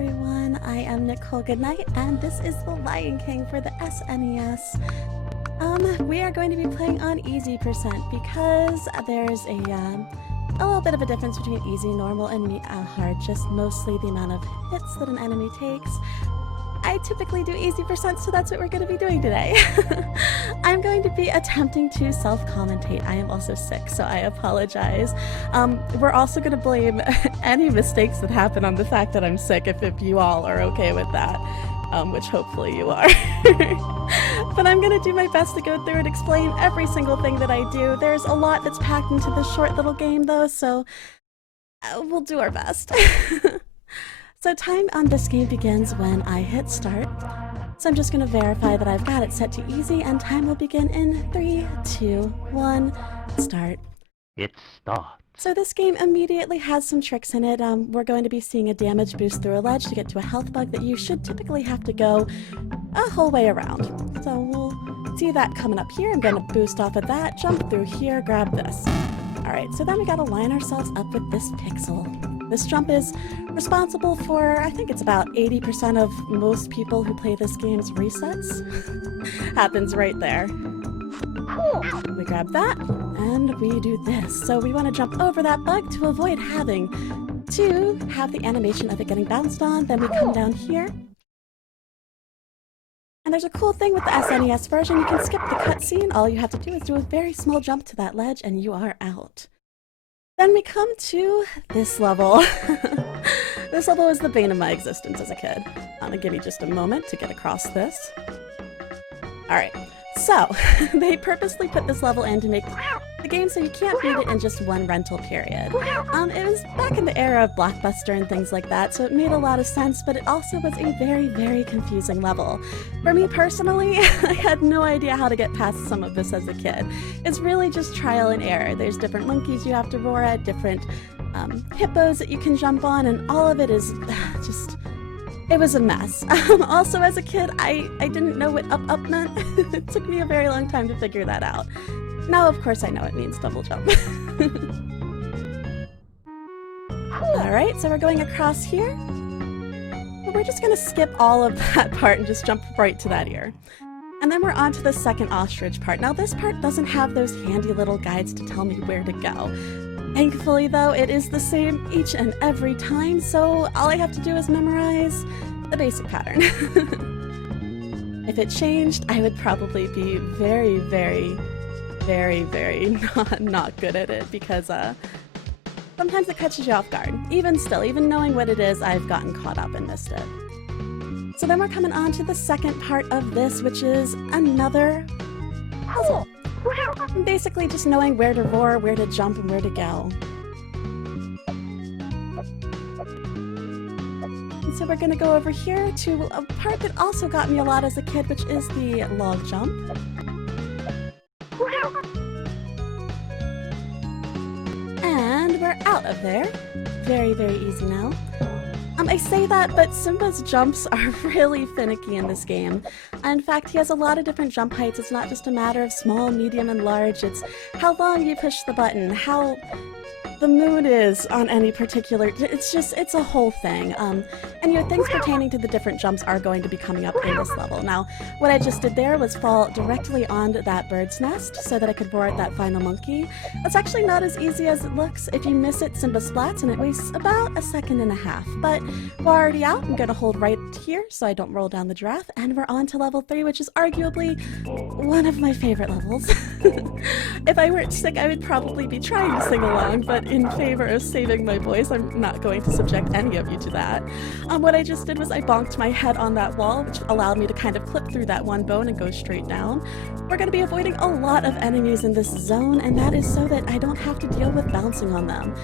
everyone, I am NicholeGoodnight, and this is The Lion King for the SNES. We are going to be playing on easy percent because there's a little bit of a difference between easy, normal, and hard, just mostly the amount of hits that an enemy takes. I typically do easy percent, so that's what we're going to be doing today. I'm going to be attempting to self-commentate. I am also sick, so I apologize. We're also going to blame any mistakes that happen on the fact that I'm sick if you all are okay with that, which hopefully you are. But I'm going to do my best to go through and explain every single thing that I do. There's a lot that's packed into this short little game, though, so we'll do our best. So time on this game begins when I hit start. So I'm just going to verify that I've got it set to easy, and time will begin in 3, 2, 1, start. It starts. So this game immediately has some tricks in it. We're going to be seeing a damage boost through a ledge to get to a health bug that you should typically have to go a whole way around. So we'll see that coming up here. I'm going to boost off of that, jump through here, grab this. Alright, so then we gotta line ourselves up with this pixel. This jump is responsible for, I think it's about 80% of most people who play this game's resets. Happens right there. We grab that, and we do this. So we want to jump over that bug to avoid having to have the animation of it getting bounced on. Then we come down here. And there's a cool thing with the SNES version. You can skip the cutscene. All you have to do is do a very small jump to that ledge, and you are out. Then we come to this level. This level was the bane of my existence as a kid. I'm gonna give you just a moment to get across this. Alright, so they purposely put this level in to make the game so you can't beat it in just one rental period. It was back in the era of Blockbuster and things like that, so it made a lot of sense, but it also was a very, very confusing level. For me personally, I had no idea how to get past some of this as a kid. It's really just trial and error. There's different monkeys you have to roar at, different hippos that you can jump on, and all of it is just... It was a mess. Also, as a kid, I didn't know what up meant. It took me a very long time to figure that out. Now, of course, I know it means double jump. Alright, so we're going across here. But we're just going to skip all of that part and just jump right to that ear. And then we're on to the second ostrich part. Now, this part doesn't have those handy little guides to tell me where to go. Thankfully, though, it is the same each and every time, so all I have to do is memorize the basic pattern. If it changed, I would probably be very, very, very, very not good at it, because sometimes it catches you off guard. Even still, even knowing what it is, I've gotten caught up and missed it. So then we're coming on to the second part of this, which is another puzzle. Basically just knowing where to roar, where to jump, and where to go. And so we're going to go over here to a part that also got me a lot as a kid, which is the log jump. And we're out of there. Very, very easy now. I say that, but Simba's jumps are really finicky in this game. In fact, he has a lot of different jump heights. It's not just a matter of small, medium, and large. It's how long you push the button, how the mood is on any particular... It's a whole thing. And things pertaining to the different jumps are going to be coming up in this level. Now, what I just did there was fall directly onto that bird's nest so that I could roar at that final monkey. That's actually not as easy as it looks. If you miss it, Simba splats, and it wastes about 1.5 seconds. But we're already out. I'm going to hold right here so I don't roll down the giraffe, and we're on to level 3, which is arguably one of my favorite levels. If I weren't sick, I would probably be trying to sing along, but in favor of saving my voice, I'm not going to subject any of you to that. What I just did was I bonked my head on that wall, which allowed me to kind of clip through that one bone and go straight down. We're going to be avoiding a lot of enemies in this zone, and that is so that I don't have to deal with bouncing on them.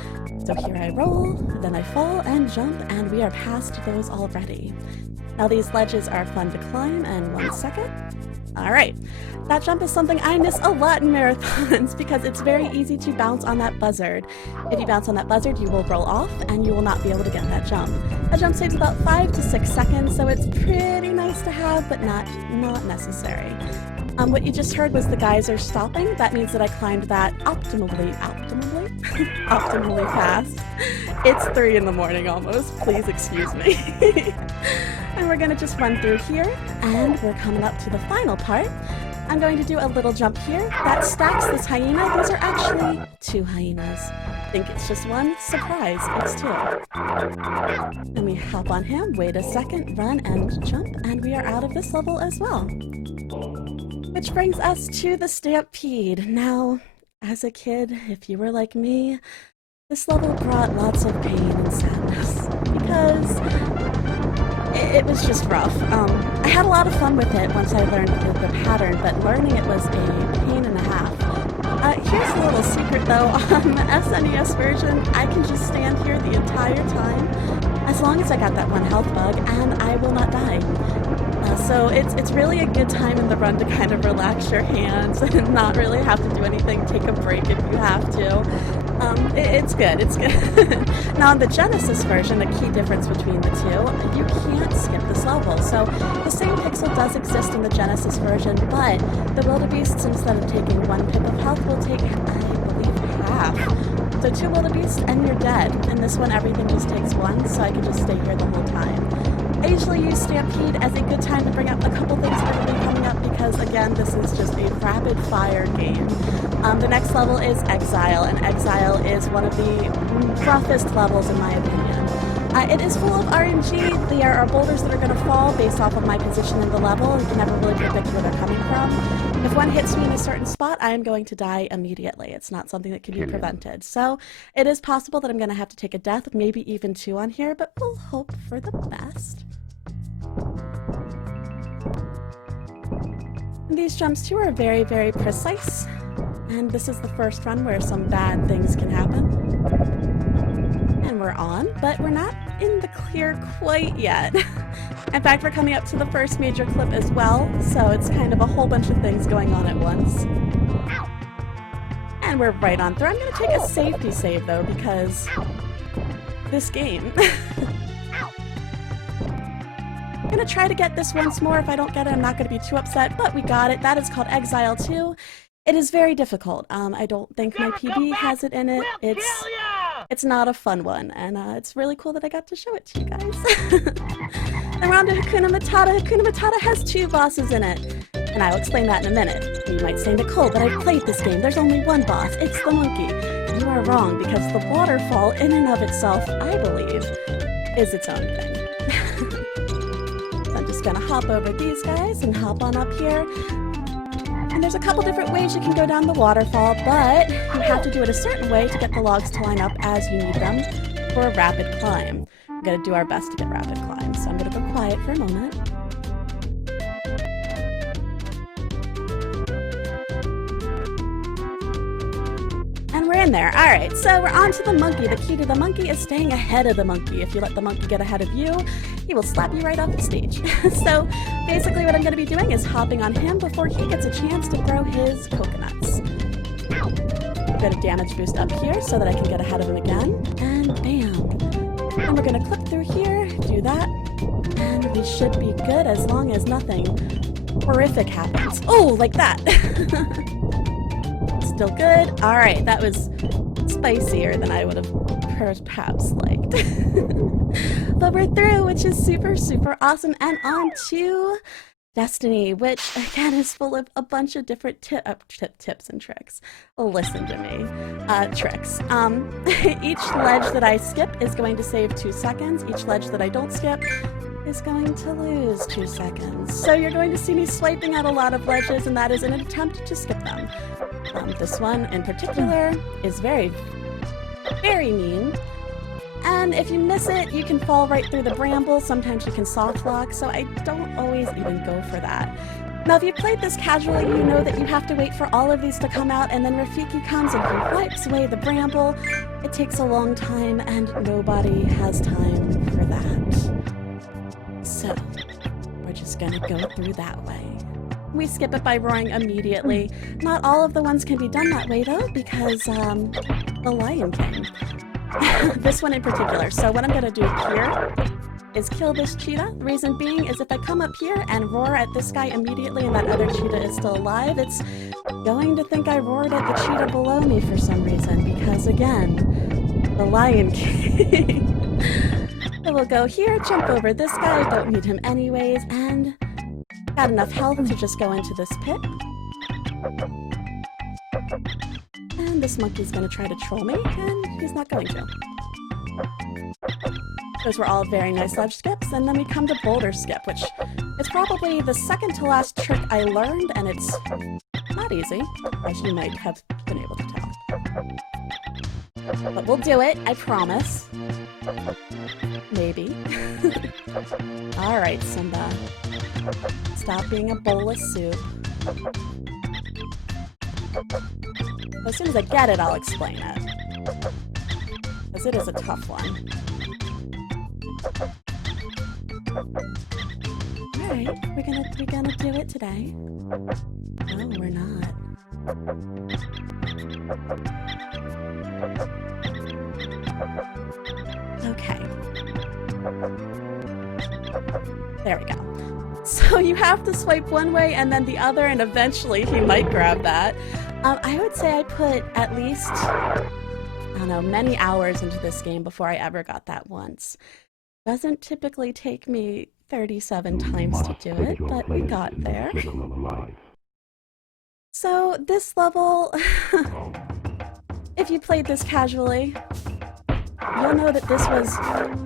So here I roll, then I fall and jump, and we are past those already. Now these ledges are fun to climb, and 1 second. Alright, that jump is something I miss a lot in marathons because it's very easy to bounce on that buzzard. If you bounce on that buzzard, you will roll off and you will not be able to get that jump. That jump saves about 5 to 6 seconds, so it's pretty nice to have, but not necessary. What you just heard was the geyser stopping. That means that I climbed that optimally fast. It's 3 in the morning almost, please excuse me. And we're gonna just run through here, and we're coming up to the final part. I'm going to do a little jump here. That stacks this hyena. These are actually 2 hyenas. Think it's just one? Surprise, it's 2. Then we hop on him, wait a second, run and jump, and we are out of this level as well. Which brings us to the Stampede. Now, as a kid, if you were like me, this level brought lots of pain and sadness because it was just rough. I had a lot of fun with it once I learned the pattern, but learning it was a pain and a half. Here's a little secret though, on the SNES version, I can just stand here the entire time, as long as I got that 1 health bug, and I will not die. So it's really a good time in the run to kind of relax your hands and not really have to do anything, take a break if you have to. It's good, it's good. Now in the Genesis version, a key difference between the two, you can't skip this level. So the same pixel does exist in the Genesis version, but the wildebeests, instead of taking 1 pip of health, will take, I believe, half. So 2 wildebeests and you're dead. In this one, everything just takes 1, so I can just stay here the whole time. I usually use Stampede as a good time to bring up a couple things that are really coming up because, again, this is just a rapid-fire game. The next level is Exile, and Exile is one of the roughest levels in my opinion. It is full of RNG. There are boulders that are going to fall based off of my position in the level. You can never really predict where they're coming from. If one hits me in a certain spot, I am going to die immediately. It's not something that can be prevented. So it is possible that I'm going to have to take a death, maybe even 2 on here, but we'll hope for the best. And these jumps too are very, very precise. And this is the first run where some bad things can happen. And we're on, but we're not in the clear quite yet. In fact, we're coming up to the first major clip as well, so it's kind of a whole bunch of things going on at once. And we're right on through. I'm going to take a safety save though, because this game. I'm going to try to get this once more. If I don't get it, I'm not going to be too upset, but we got it. That is called Exile 2. It is very difficult. I don't think my PB has it in it. It's not a fun one, and it's really cool that I got to show it to you guys. Then we're on to Hakuna Matata. Hakuna Matata has 2 bosses in it, and I'll explain that in a minute. You might say, Nicole, but I've played this game. There's only 1 boss. It's the monkey. You are wrong, because the waterfall in and of itself, I believe, is its own thing. So I'm just gonna hop over these guys and hop on up here. And there's a couple different ways you can go down the waterfall, but you have to do it a certain way to get the logs to line up as you need them for a rapid climb. We're going to do our best to get rapid climbs, so I'm going to go quiet for a moment. And we're in there. Alright, so we're on to the monkey. The key to the monkey is staying ahead of the monkey. If you let the monkey get ahead of you, he will slap you right off the stage. So basically what I'm going to be doing is hopping on him before he gets a chance to throw his coconuts. Get a damage boost up here so that I can get ahead of him again. And bam. And we're going to clip through here, do that, and we should be good as long as nothing horrific happens. Oh, like that. Still good. Alright, that was spicier than I would have perhaps liked. But we're through, which is super, super awesome. And on to Destiny, which again is full of a bunch of different tips and tricks. Listen to me. Tricks. Each ledge that I skip is going to save 2 seconds. Each ledge that I don't skip is going to lose 2 seconds. So you're going to see me swiping at a lot of ledges, and that is in an attempt to skip them. This one in particular is very, very mean. And if you miss it, you can fall right through the bramble. Sometimes you can soft lock, so I don't always even go for that. Now, if you played this casually, you know that you have to wait for all of these to come out, and then Rafiki comes and he wipes away the bramble. It takes a long time, and nobody has time for that. So, we're just gonna go through that way. We skip it by roaring immediately. Not all of the ones can be done that way, though, because, the Lion King. This one in particular. So what I'm gonna do here is kill this cheetah. The reason being is if I come up here and roar at this guy immediately and that other cheetah is still alive, it's going to think I roared at the cheetah below me for some reason, because again, the Lion King. So we'll go here, jump over this guy, don't need him anyways, and got enough health to just go into this pit. And this monkey's gonna try to troll me, and he's not going to. Those were all very nice ledge skips, and then we come to boulder skip, which is probably the second to last trick I learned, and it's not easy, as you might have been able to tell. But we'll do it, I promise. Maybe. Alright, Simba. Stop being a bowl of soup. As soon as I get it, I'll explain it. Because it is a tough one. Alright, we're gonna do it today. No, we're not. Okay. There we go. So you have to swipe one way and then the other, and eventually he might grab that. I would say I put at least, I don't know, many hours into this game before I ever got that once. Doesn't typically take me 37 times to do it, but we got there. So this level, if you played this casually, you'll know that this was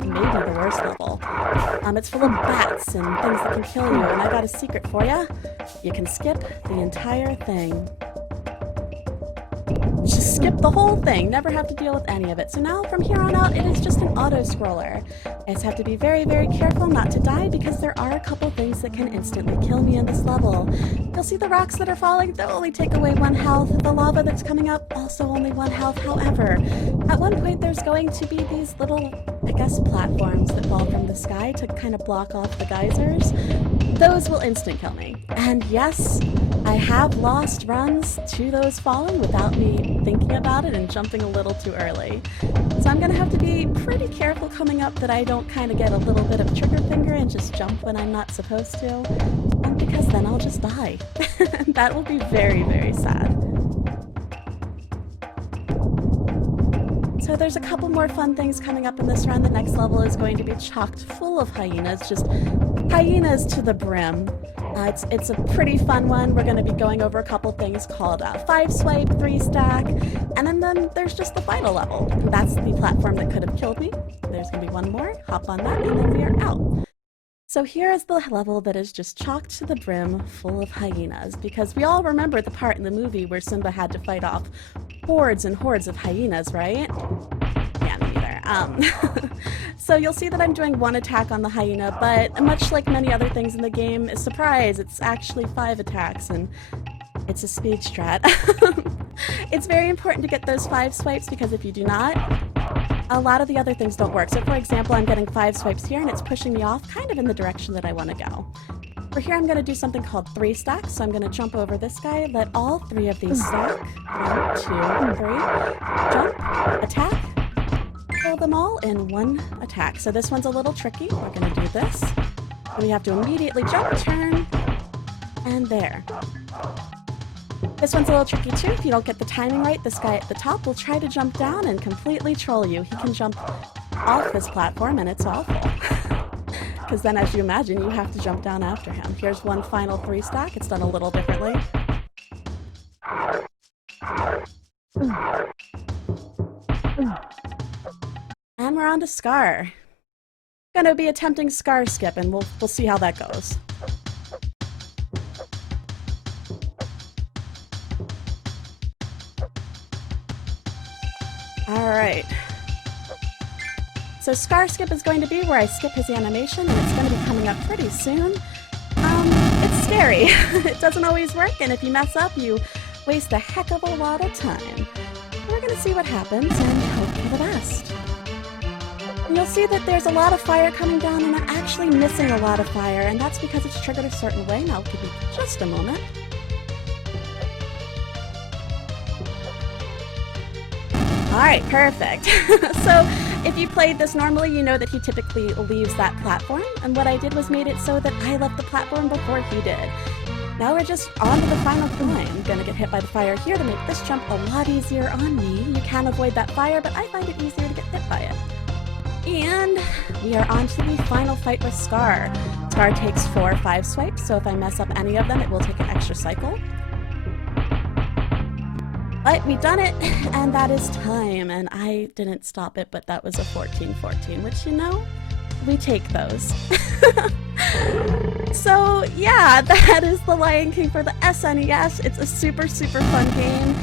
maybe the worst level. It's full of bats and things that can kill you, and I got a secret for you. You can skip the entire thing. Just skip the whole thing, never have to deal with any of it. So now from here on out, it is just an auto-scroller. I just have to be very, very careful not to die because there are a couple things that can instantly kill me in this level. You'll see the rocks that are falling, they'll only take away 1 health. The lava that's coming up, also only 1 health. However, at one point there's going to be these little, I guess, platforms that fall from the sky to kind of block off the geysers. Those will instant kill me. And yes, I have lost runs to those falling without me thinking about it and jumping a little too early. So I'm gonna have to be pretty careful coming up that I don't kind of get a little bit of trigger finger and just jump when I'm not supposed to, because then I'll just die. That will be very, very sad. So there's a couple more fun things coming up in this run. The next level is going to be chocked full of hyenas, just hyenas to the brim. It's a pretty fun one. We're going to be going over a couple things called 5-swipe, 3-stack, and then there's just the final level. That's the platform that could have killed me. There's going to be one more, hop on that, and then we are out. So here is the level that is just chocked to the brim full of hyenas, because we all remember the part in the movie where Simba had to fight off hordes and hordes of hyenas, right? Yeah, me neither. So you'll see that I'm doing 1 attack on the hyena, but much like many other things in the game, surprise, it's actually 5 attacks, and it's a speed strat. It's very important to get those 5 swipes, because if you do not, a lot of the other things don't work. So for example, I'm getting 5 swipes here, and it's pushing me off kind of in the direction that I want to go. For here, I'm going to do something called 3 stacks. So I'm going to jump over this guy, let all 3 of these stack. 1, 2, 3. Jump, attack, kill them all in 1 attack. So this one's a little tricky. We're going to do this. And we have to immediately jump, turn, and there. This one's a little tricky too. If you don't get the timing right, this guy at the top will try to jump down and completely troll you. He can jump off this platform, and it's awful. Because then, as you imagine, you have to jump down after him. Here's one final 3 stack. It's done a little differently. And we're on to Scar. Gonna be attempting Scar skip, and we'll see how that goes. Alright. So Scar skip is going to be where I skip his animation, and it's going to be coming up pretty soon. It's scary. It doesn't always work, and if you mess up, you waste a heck of a lot of time. We're going to see what happens and hope for the best. And you'll see that there's a lot of fire coming down, and I'm actually missing a lot of fire, and that's because it's triggered a certain way. Now, I'll give you just a moment. Alright, perfect. So, if you played this normally, you know that he typically leaves that platform, and what I did was made it so that I left the platform before he did. Now we're just on to the final climb. I'm gonna get hit by the fire here to make this jump a lot easier on me. You can avoid that fire, but I find it easier to get hit by it. And we are on to the final fight with Scar. Scar takes 4 or 5 swipes, so if I mess up any of them, it will take an extra cycle. But we've done it, and that is time. And I didn't stop it, but that was a 14-14, which, you know, we take those. So yeah, that is The Lion King for the SNES. It's a super, super fun game.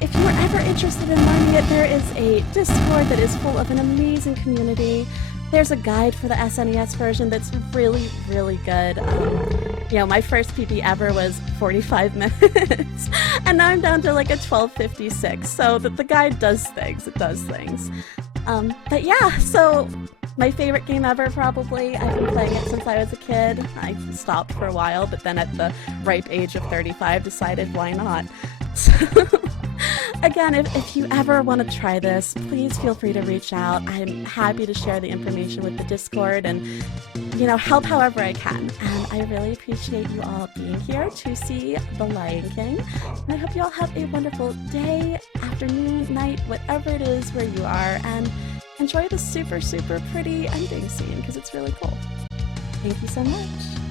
If you are ever interested in learning it, there is a Discord that is full of an amazing community. There's a guide for the SNES version that's really, really good. You know, my first PB ever was 45 minutes, and now I'm down to like a 12:56. So the guide does things. It does things. But yeah, so my favorite game ever, probably. I've been playing it since I was a kid. I stopped for a while, but then at the ripe age of 35 decided why not. So again, if you ever want to try this, please feel free to reach out. I'm happy to share the information with the Discord and, you know, help however I can. And I really appreciate you all being here to see The Lion King. And I hope you all have a wonderful day, afternoon, night, whatever it is where you are, and enjoy the super, super pretty ending scene because it's really cool. Thank you so much.